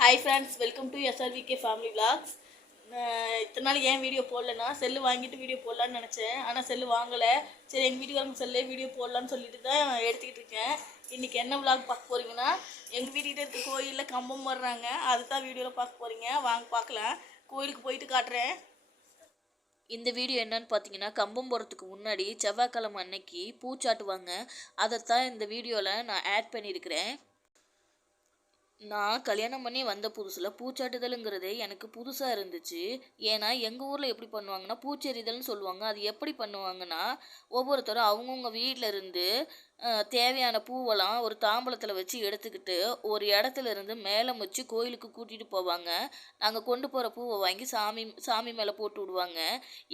Hi friends, welcome to SRVK family vlogs. இத்தனை நாள் ஏன் வீடியோ போடலன்னா செல்லு வாங்கிட்டு வீடியோ போடலான்னு நினச்சேன். ஆனால் செல்லு வாங்கலை. சரி, எங்கள் வீட்டுக்காரங்க செல்லே வீடியோ போடலான்னு சொல்லிட்டு தான் எடுத்துக்கிட்டு இருக்கேன். இன்றைக்கி என்ன விலாக் பார்க்க போகிறீங்கன்னா, எங்கள் வீட்டுக்கிட்ட இருக்க கோயிலில் கம்பம் வர்றாங்க. அதுதான் வீடியோவில் பார்க்க போகிறீங்க. வாங்க பார்க்கலாம். கோயிலுக்கு போயிட்டு காட்டுறேன். இந்த வீடியோ என்னன்னு பார்த்தீங்கன்னா, கம்பம் போகிறதுக்கு முன்னாடி செவ்வாய்க்கிழமை அன்னைக்கு பூச்சாட்டுவாங்க. அதைத்தான் இந்த வீடியோவில் நான் ஆட் பண்ணியிருக்கிறேன். நான் கல்யாணம் பண்ணி வந்த புதுசில் பூச்சாட்டுதலுங்கிறதே எனக்கு புதுசாக இருந்துச்சு. ஏன்னா எங்கள் ஊரில் எப்படி பண்ணுவாங்கன்னா, பூச்செறிதல்னு சொல்லுவாங்க. அது எப்படி பண்ணுவாங்கன்னா, ஒவ்வொருத்தரும் அவங்கவுங்க வீட்டில் இருந்து தேவையான பூவெல்லாம் ஒரு தாம்பலத்தில் வச்சு எடுத்துக்கிட்டு ஒரு இடத்துல இருந்து மேலம் வச்சு கோயிலுக்கு கூட்டிகிட்டு போவாங்க. நாங்கள் கொண்டு போகிற பூவை வாங்கி சாமி மேலே போட்டு விடுவாங்க.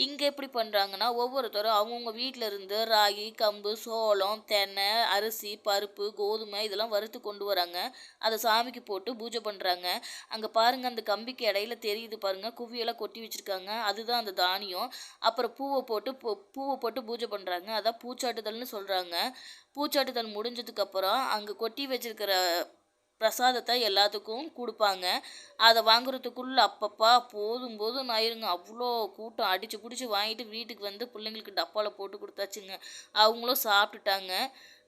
இங்கே எப்படி பண்ணுறாங்கன்னா, ஒவ்வொருத்தரும் அவங்கவுங்க வீட்டில் இருந்து ராகி, கம்பு, சோளம், தென்னை, அரிசி, பருப்பு, கோதுமை இதெல்லாம் வறுத்து கொண்டு வராங்க. அதை சாமிக்கு போட்டு பூஜை பண்ணுறாங்க. அங்கே பாருங்கள், அந்த கம்பிக்கு இடையில தெரியுது பாருங்கள், குவியெல்லாம் கொட்டி வச்சுருக்காங்க. அதுதான் அந்த தானியம். அப்புறம் பூவை போட்டு பூஜை பண்ணுறாங்க. அதான் பூச்சாட்டுதல்னு சொல்கிறாங்க. பூச்சாட்டுதல் முடிஞ்சதுக்கப்புறம் அங்கே கொட்டி வச்சிருக்கிற பிரசாதத்தை எல்லாத்துக்கும் கொடுப்பாங்க. அதை வாங்குறதுக்குள்ளே அப்பப்பா போதும் ஆயிருங்க. அவ்வளோ கூட்டம் அடித்து பிடிச்சி வாங்கிட்டு வீட்டுக்கு வந்து பிள்ளைங்களுக்கு டப்பாவில் போட்டு கொடுத்தாச்சுங்க. அவங்களும் சாப்பிட்டுட்டாங்க.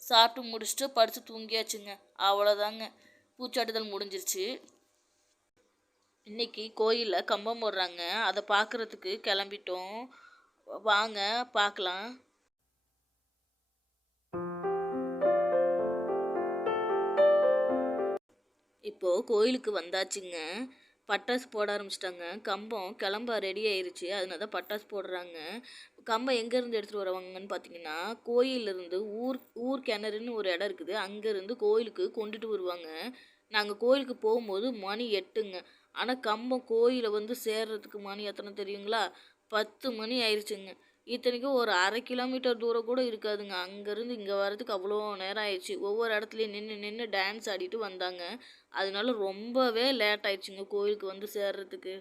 சாப்பிட்டு முடிச்சுட்டு படுத்து தூங்கியாச்சுங்க. அவ்வளோதாங்க, பூச்சாட்டுதல் முடிஞ்சிருச்சு. இன்னைக்கு கோயிலில் கம்பம் போடுறாங்க. அதை பார்க்குறதுக்கு கிளம்பிட்டோம். வாங்க பார்க்கலாம். இப்போது கோயிலுக்கு வந்தாச்சுங்க. பட்டாசு போட ஆரம்பிச்சிட்டாங்க. கம்பம் கிளம்ப ரெடி ஆயிடுச்சு. அதனால தான் பட்டாசு போடுறாங்க. கம்பம் எங்கேருந்து எடுத்துகிட்டு வருவாங்கன்னு பார்த்தீங்கன்னா, கோயிலிருந்து ஊர் கிணறுன்னு ஒரு இடம் இருக்குது. அங்கேருந்து கோயிலுக்கு கொண்டுட்டு வருவாங்க. நாங்கள் கோயிலுக்கு போகும்போது மணி 8ங்க. ஆனால் கம்பம் கோயிலை வந்து சேர்றதுக்கு மணி எத்தனை தெரியுங்களா? 10 மணி ஆயிடுச்சுங்க. இத்தனைக்கும் ஒரு 1/2 கிலோமீட்டர் தூரம் கூட இருக்காதுங்க. அங்கேருந்து இங்கே வர்றதுக்கு அவ்வளோ நேரம் ஆயிடுச்சு. ஒவ்வொரு இடத்துலையும் நின்று டான்ஸ் ஆடிட்டு வந்தாங்க. அதனால ரொம்பவே லேட் ஆயிடுச்சுங்க கோயிலுக்கு வந்து சேர்றதுக்கு.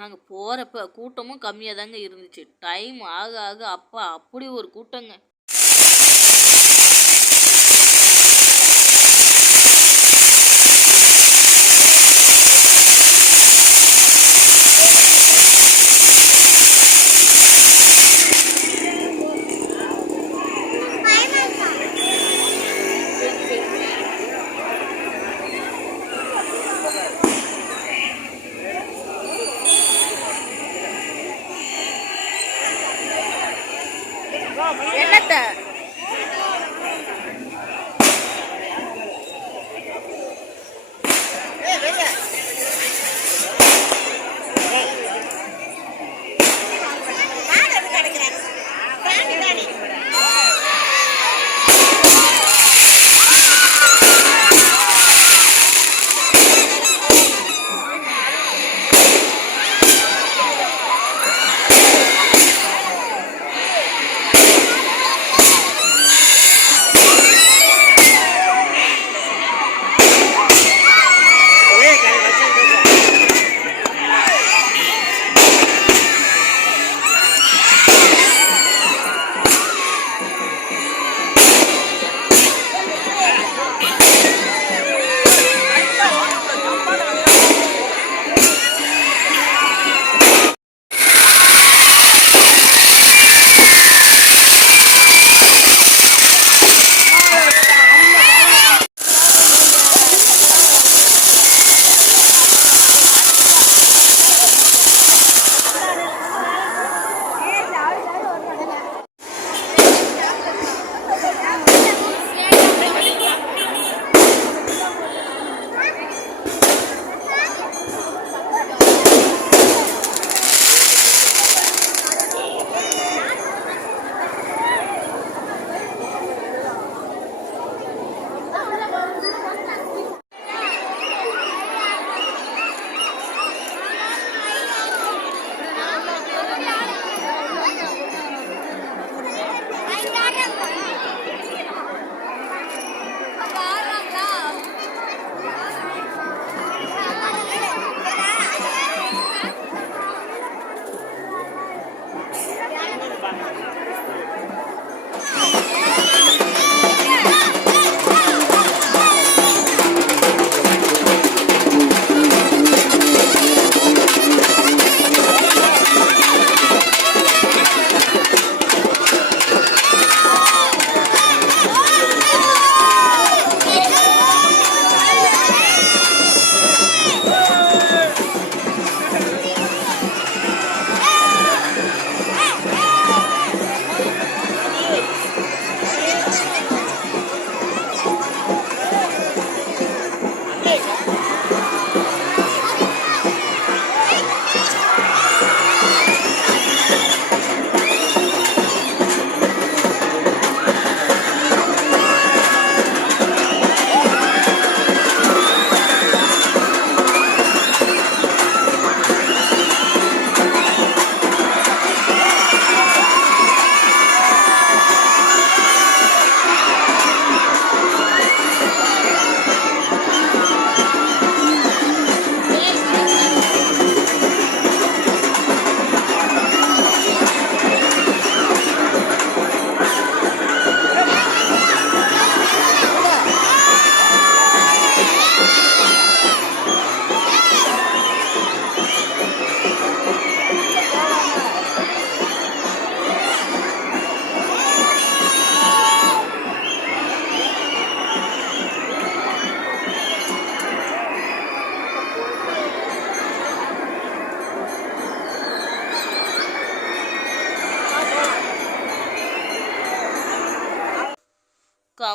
நாங்கள் போகிறப்ப கூட்டமும் கம்மியாக தாங்க இருந்துச்சு. டைம் ஆக ஆக அப்பா அப்படி ஒரு கூட்டங்க.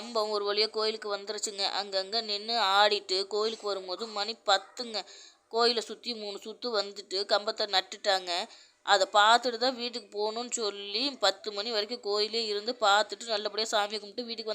கம்பம் ஒரு வழியாக கோயிலுக்கு வந்துருச்சுங்க. அங்கங்கே நின்று ஆடிட்டு கோயிலுக்கு வரும்போது மணி 10ங்க. கோயிலை சுற்றி 3 சுற்று வந்துட்டு கம்பத்தை நட்டுட்டாங்க. அதை பார்த்துட்டு தான் வீட்டுக்கு போகணுன்னு சொல்லி 10 மணி வரைக்கும் கோயிலே இருந்து பார்த்துட்டு நல்லபடியாக சாமி கும்பிட்டு வீட்டுக்கு